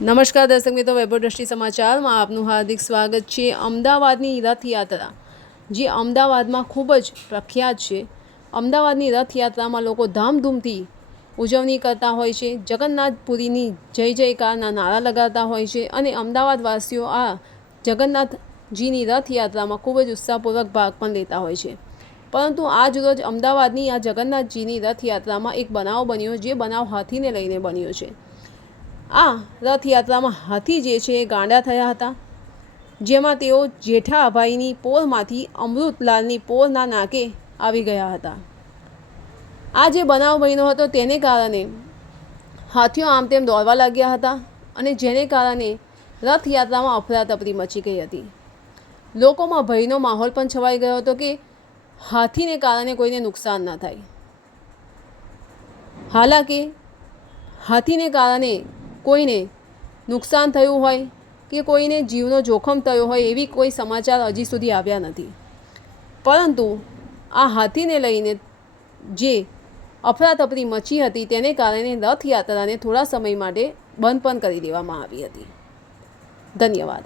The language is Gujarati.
નમસ્કાર દર્શક મિત્રો, વૈભવ દ્રષ્ટિ સમાચારમાં આપનું હાર્દિક સ્વાગત છે। અમદાવાદની રથયાત્રા જે અમદાવાદમાં ખૂબ જ પ્રખ્યાત છે। અમદાવાદની રથયાત્રામાં લોકો ધામધૂમથી ઉજવણી કરતા હોય છે। જગન્નાથપુરીની જય જયકારના નારા લગાવતા હોય છે અને અમદાવાદવાસીઓ આ જગન્નાથજીની રથયાત્રામાં ખૂબ જ ઉત્સાહપૂર્વક ભાગ પણ લેતા હોય છે। પરંતુ આજ રોજ અમદાવાદની આ જગન્નાથજીની રથયાત્રામાં એક બનાવ બન્યો, જે બનાવ હાથીને લઈને બન્યો છે। આ રથયાત્રામાં હાથી જે છે એ ગાંડા થયા હતા, જેમાં તેઓ જેઠાભાઈની પોરમાંથી અમૃતલાલની પોરના નાકે આવી ગયા હતા। આ જે બનાવ બન્યો હતો તેને કારણે હાથીઓ આમ તેમ દોડવા લાગ્યા હતા અને જેને કારણે રથયાત્રામાં અફરાતફરી મચી ગઈ હતી। લોકોમાં ભયનો માહોલ પણ છવાઈ ગયો હતો કે હાથીને કારણે કોઈને નુકસાન ન થાય। હાલાકી હાથીને કારણે કોઈને નુકસાન થયું હોય કે કોઈને જીવનો જોખમ થયો હોય એવી કોઈ સમાચાર હજી સુધી આવ્યા નથી। પરંતુ આ હાથીને લઈને જે અફરાતફરી મચી હતી તેને કારણે રથયાત્રાને થોડા સમય માટે બંધ પણ કરી દેવામાં આવી હતી। ધન્યવાદ।